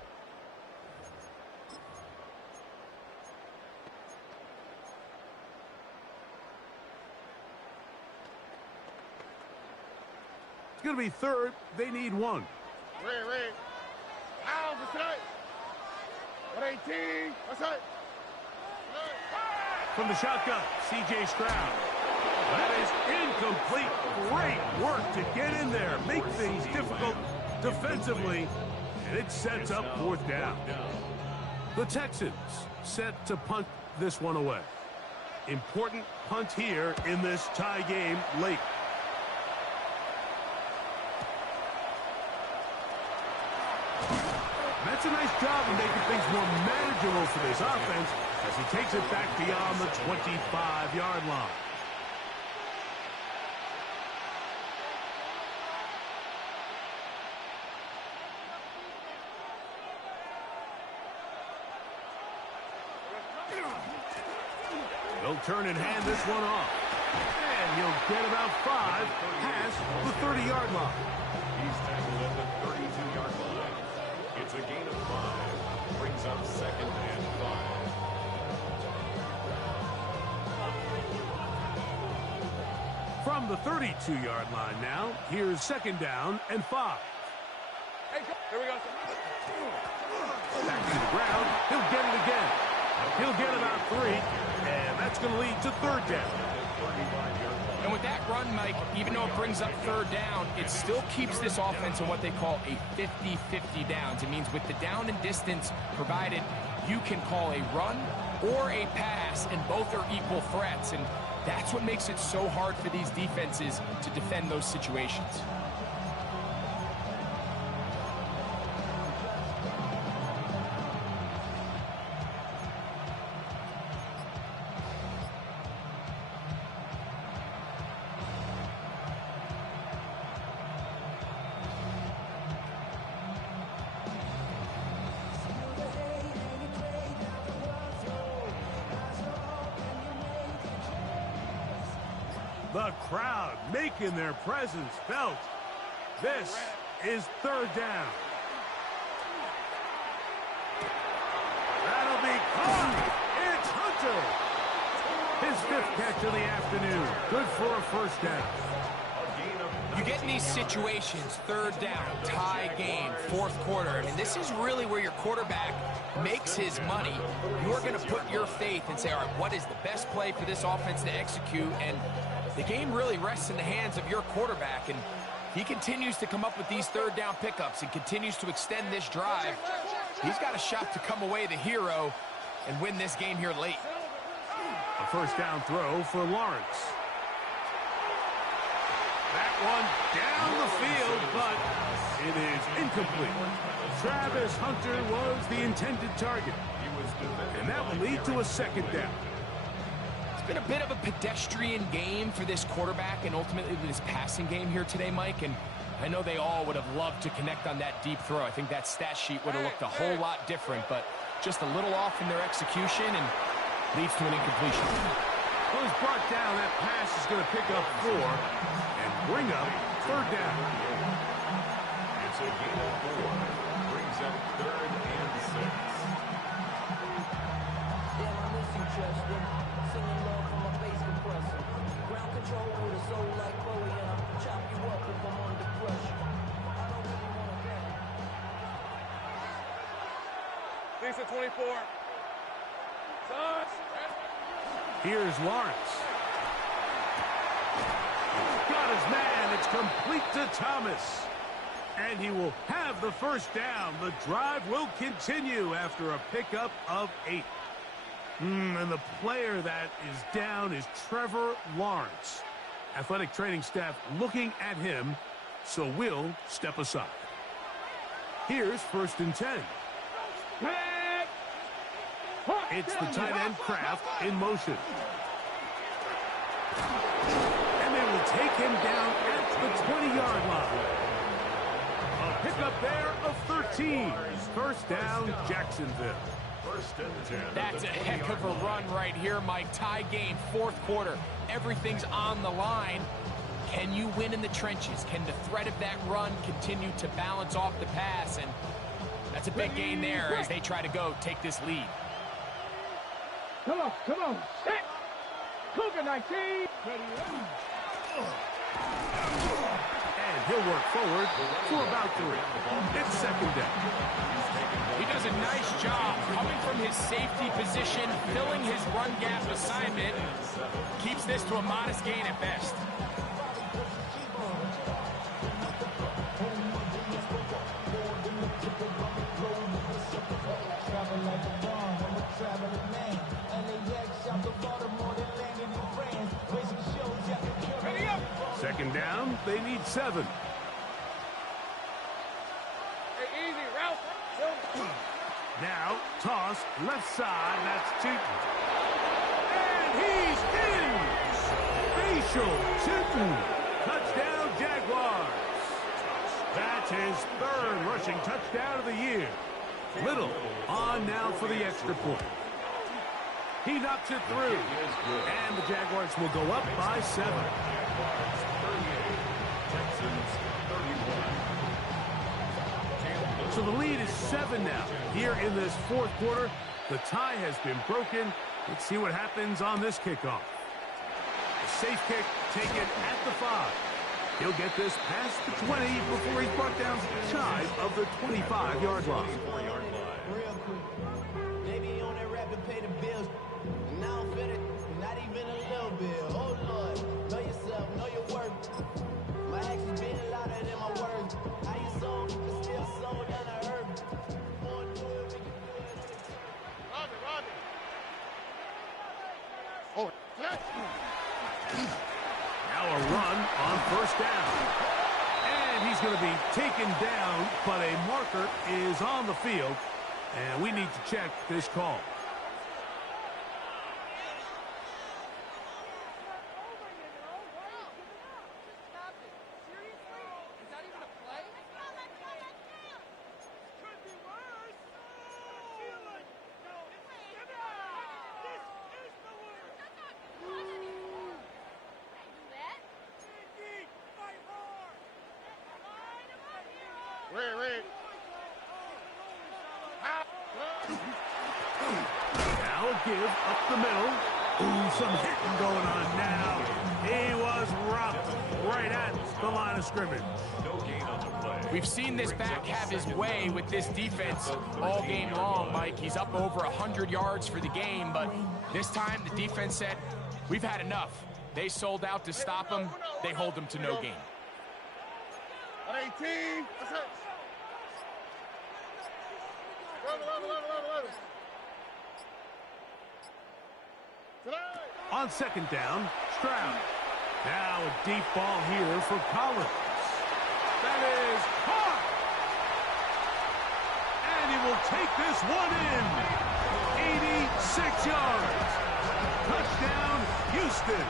It's going to be 3rd. They need 1. Red. Out, what's that? 18, what's that? From the shotgun, C.J. Stroud. That is incomplete. Great work to get in there, make things difficult defensively, and it sets up 4th down. The Texans set to punt this one away. Important punt here in this tie game late. That's a nice job of making things more manageable for this offense as he takes it back beyond the 25-yard line. They'll turn and hand this one off. And he'll get about 5 past the 30-yard line. He's tackled at the 32-yard line. It's a gain of 5. Brings up 2nd and 5. From the 32-yard line now, here's 2nd down and 5. Hey, here we go. Back to the ground. He'll get it again. He'll get about 3, and that's going to lead to 3rd down. 35-yard line. And with that run, Mike, even though it brings up third down, it still keeps this offense in what they call a 50-50 downs. It means with the down and distance provided, you can call a run or a pass, and both are equal threats. And that's what makes it so hard for these defenses to defend those situations. The crowd making their presence felt. This is third down. That'll be caught. It's Hunter. His 5th catch of the afternoon. Good for a first down. You get in these situations, third down, tie game, fourth quarter. I mean, this is really where your quarterback makes his money. You're going to put your faith and say, all right, what is the best play for this offense to execute? And the game really rests in the hands of your quarterback, and he continues to come up with these third down pickups and continues to extend this drive. He's got a shot to come away the hero and win this game here late. A first down throw for Lawrence. That one down the field, but it is incomplete. Travis Hunter was the intended target, and that will lead to a second down. Been a bit of a pedestrian game for this quarterback and ultimately this passing game here today, Mike, and I know they all would have loved to connect on that deep throw. I think that stat sheet would have looked a whole lot different, but just a little off in their execution and leads to an incompletion. Well, he's brought down. That pass is going to pick up 4 and bring up third down. It's a gain of 4. Brings up 3rd and 6. Damn, I miss you, Chester. Singing love from a bass compressor. Ground control with a soul like Bowie, and I'll chop you up if I'm under pressure. I don't really want to get. Lisa 24. Touch. Here's Lawrence. Got his man. It's complete to Thomas. And he will have the first down. The drive will continue after a pickup of 8. And the player that is down is Trevor Lawrence. Athletic training staff looking at him, so we'll step aside. Here's 1st and 10. It's the tight end Kraft in motion. And they will take him down at the 20-yard line. A pickup there of 13. First down, Jacksonville. That's a heck of a run right here, Mike. Tie game, 4th quarter. Everything's on the line. Can you win in the trenches? Can the threat of that run continue to balance off the pass? And that's a big gain there as they try to take this lead. Come on. Set. Cougar 19. And he'll work forward for about 3. It's second down. He does a nice job coming from his safety position, filling his run gap assignment. Keeps this to a modest gain at best. Second down, they need 7. Hey, easy, Ralph. Now, toss, left side, that's Tootin. And he's in! Facial Tootin. Touchdown, Jaguars. That's his 3rd rushing touchdown of the year. Little on now for the extra point. He knocks it through. And the Jaguars will go up by 7. So the lead is 7 now. Here in this 4th quarter, the tie has been broken. Let's see what happens on this kickoff. A safe kick taken at the 5. He'll get this past the 20 before he's brought down shy of the 25-yard line. Real quick. Baby on that rap and pay the bills. And now I'm fitted, not even a little bit. Oh, Lord, know yourself. Now a run on first down. And he's going to be taken down, but a marker is on the field, and we need to check this call. Now a give up the middle. Ooh, some hitting going on now. He was rocked right at the line of scrimmage. No gain on the play. We've seen this back have his way with this defense all game long, Mike. He's up over 100 yards for the game, but this time the defense said, we've had enough. They sold out to stop him. They hold him to no gain. 18. On second down, Stroud. Now a deep ball here for Collins. That is caught. And he will take this one in. 86 yards. Touchdown, Houston.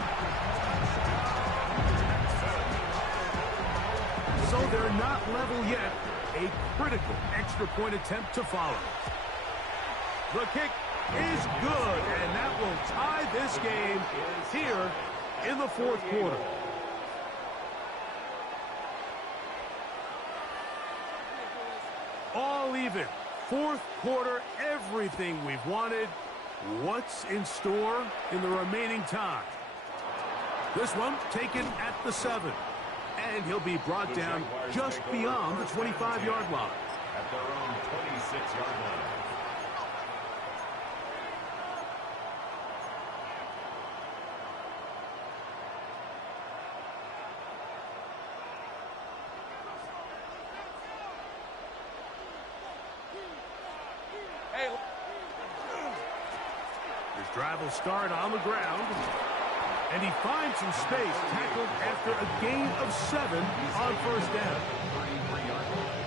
So they're not level yet. A critical extra point attempt to follow. The kick is good, and that will tie this game here in the fourth quarter. All even. Fourth quarter, everything we've wanted. What's in store in the remaining time? This one taken at the 7. And he'll be brought down just beyond the 25-yard line. At their own 26-yard line. His drive will start on the ground. And he finds some space, tackled after a gain of 7 on first down. 33-yard line.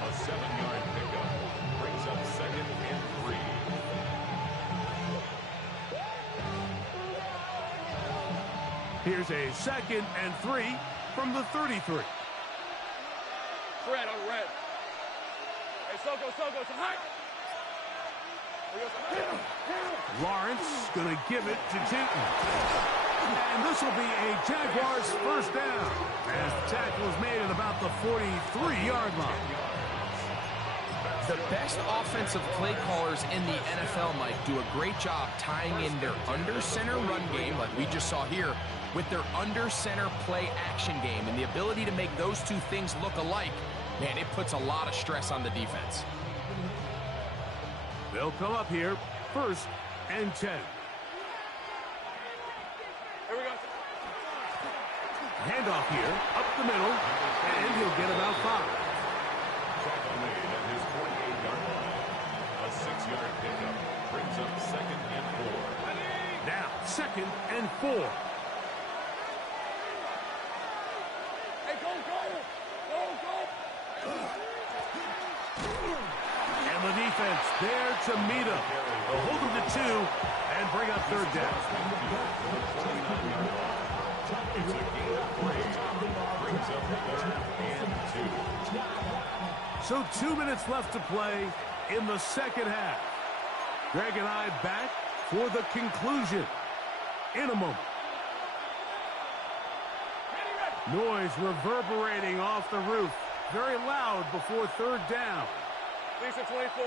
A 7-yard pickup brings up second and 3. Here's a 2nd and 3 from the 33. Red on red. Hey, Soko, it's a hike. Lawrence going to give it to Tinton. And this will be a Jaguars first down as the tackle is made at about the 43-yard line. The best offensive play callers in the NFL, Mike, do a great job tying in their under-center run game, like we just saw here, with their under-center play action game. And the ability to make those two things look alike, man, it puts a lot of stress on the defense. They'll come up here, 1st and 10. Here we go. Handoff here, up the middle, and he'll get about 5. Tackle made at his 48-yard line. A 6-yard pickup brings up second and 4. Now, 2nd and 4. Hey, go. And the defense there to meet him. They'll hold him to 2 and bring up 3rd down. It's a gain of 3. Brings up 3rd and 2. So 2 minutes left to play in the second half. Greg and I back for the conclusion in a moment. Noise reverberating off the roof. Very loud before 3rd down. Lisa 24.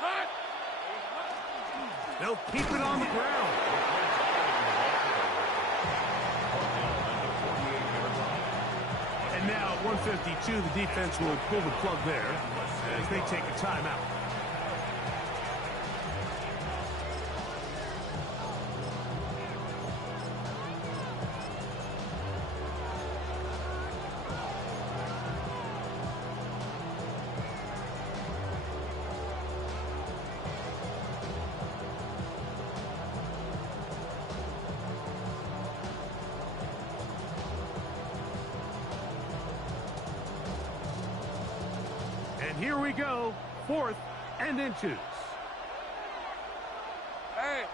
Hot. They'll keep it on the ground. And now at 152, the defense will pull the plug there as they take a timeout. And here we go, 4th and inches. Hey,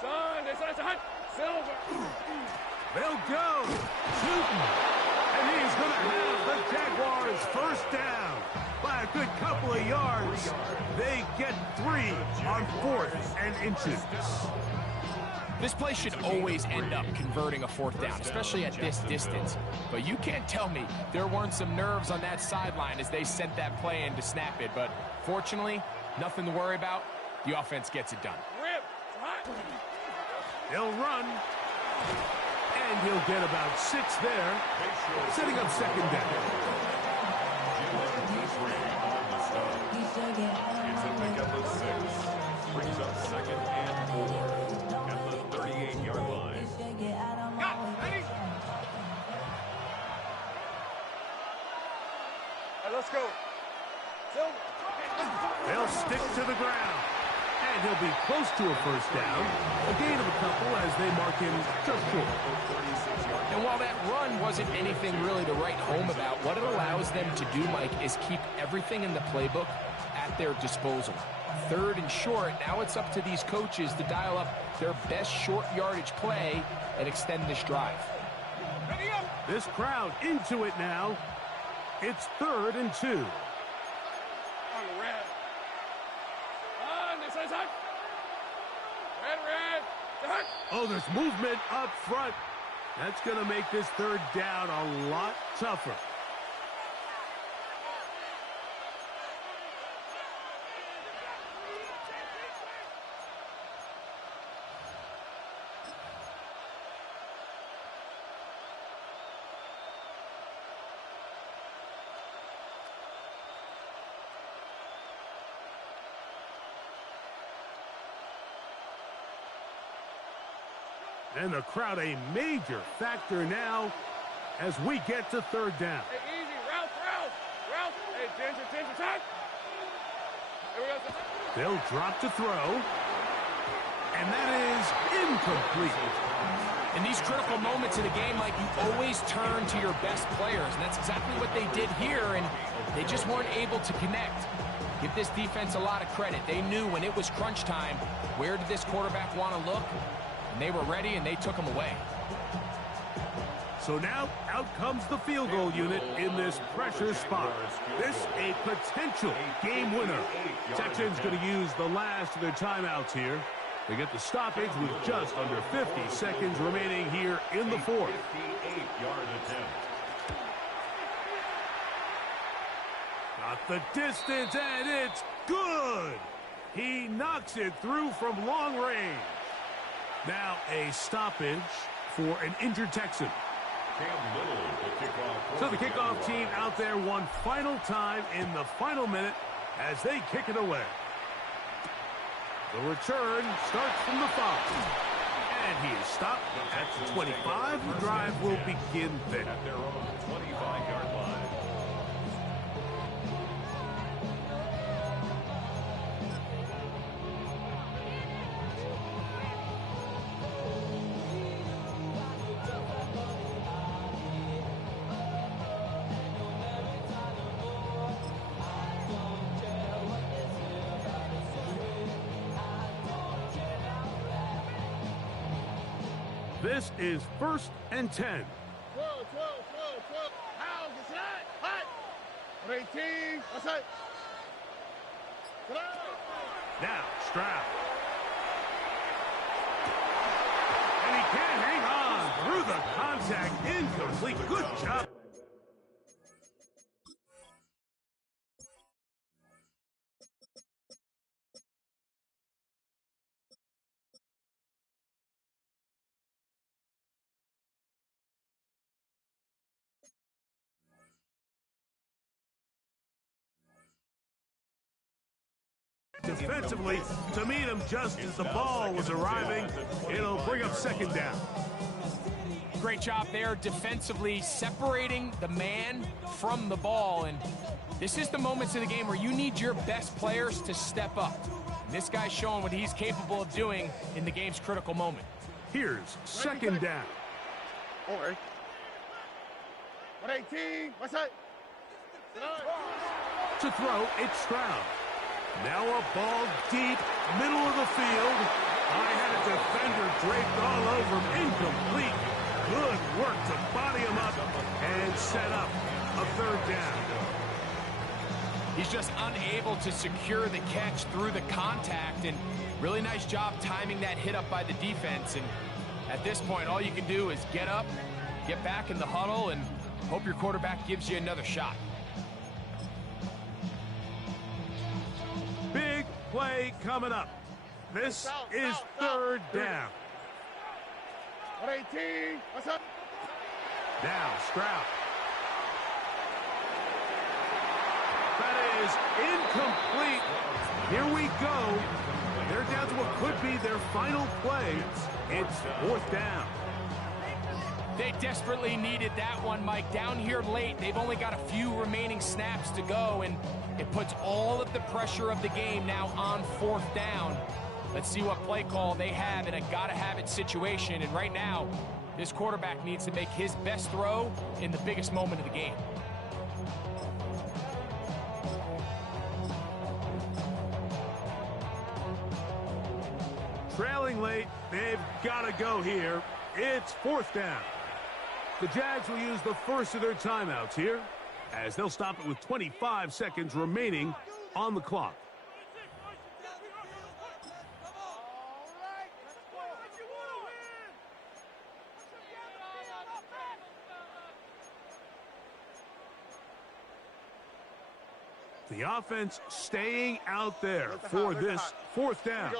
son, that's hot. Silver. They'll go. Shooting. And he's going to have the Jaguars first down by a good couple of yards. They get 3 on 4th and inches. This play should always end up converting a 4th down, especially at this distance. But you can't tell me there weren't some nerves on that sideline as they sent that play in to snap it. But fortunately, nothing to worry about. The offense gets it done. He'll run. And he'll get about 6 there, setting up 2nd down. It's a pickup of 6. Brings up 2nd and 4 at the 38-yard line. Let's go. They'll stick to the ground. And he'll be close to a first down. A gain of a couple as they mark him just short. And while that run wasn't anything really to write home about, what it allows them to do, Mike, is keep everything in the playbook at their disposal. 3rd and short, now it's up to these coaches to dial up their best short yardage play and extend this drive. This crowd into it now. It's 3rd and 2. Oh, there's movement up front. That's going to make this 3rd down a lot tougher. And the crowd a major factor now as we get to 3rd down. Hey, easy, Ralph. Hey, attention, time. Here we go. They'll drop to throw. And that is incomplete. In these critical moments of the game, Mike, you always turn to your best players, and that's exactly what they did here, and they just weren't able to connect. Give this defense a lot of credit. They knew when it was crunch time, where did this quarterback want to look? And they were ready, and they took them away. So now out comes the field goal unit in this pressure spot. This a potential game winner. Texans going to use the last of their timeouts here. They get the stoppage with just under 50 seconds remaining here in the 4th. 58-yard attempt. Got the distance, and it's good. He knocks it through from long range. Now a stoppage for an injured Texan. So the kickoff team out there one final time in the final minute as they kick it away. The return starts from the 5. And he is stopped at the 25. The drive will begin there. At their own 25-yard line. This is 1st and 10. 12. House is hot. 18. What's that? Now Stroud. And he can't hang on through the contact. Incomplete. Good job. Defensively to meet him just as the ball was arriving. It'll bring up 2nd down. Great job there defensively, separating the man from the ball. And this is the moments of the game where you need your best players to step up. And this guy's showing what he's capable of doing in the game's critical moment. Here's 2nd down. All right. 18. What's that? To throw, it's Stroud. Now a ball deep, middle of the field. I had a defender draped all over him. Incomplete. Good work to body him up and set up a third down. He's just unable to secure the catch through the contact, and really nice job timing that hit up by the defense. And at this point, all you can do is get up, get back in the huddle, and hope your quarterback gives you another shot. Big play coming up. This is third down. 118. What's up? Now Stroud. That is incomplete. Here we go. They're down to what could be their final play. It's fourth down. They desperately needed that one, Mike. Down here late, they've only got a few remaining snaps to go, and it puts all of the pressure of the game now on fourth down. Let's see what play call they have in a gotta-have-it situation. And right now, this quarterback needs to make his best throw in the biggest moment of the game. Trailing late, they've got to go here. It's fourth down. The Jags will use the first of their timeouts here, as they'll stop it with 25 seconds remaining on the clock. The offense staying out there for this fourth down.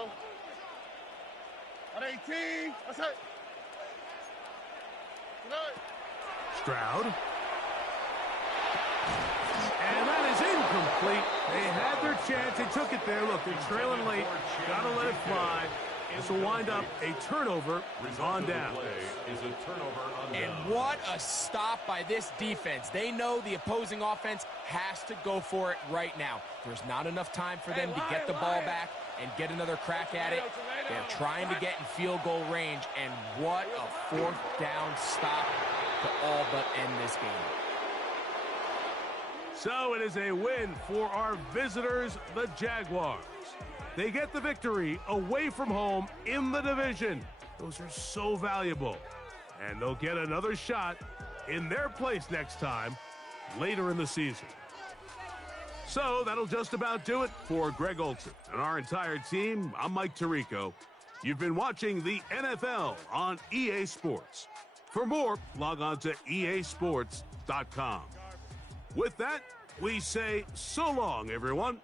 118. What's up? Stroud. And that is incomplete. They had their chance. They took it there. Look, they're trailing late. Got to let it fly. This will wind up a turnover on down. And what a stop by this defense. They know the opposing offense has to go for it right now. There's not enough time for them to get the ball back and get another crack at it. They're trying to get in field goal range, and what a fourth down stop to all but end this game. So it is a win for our visitors, the Jaguars. They get the victory away from home in the division. Those are so valuable. And they'll get another shot in their place next time later in the season. So that'll just about do it for Greg Olson and our entire team. I'm Mike Tirico. You've been watching the NFL on EA Sports. For more, log on to easports.com. With that, we say so long, everyone.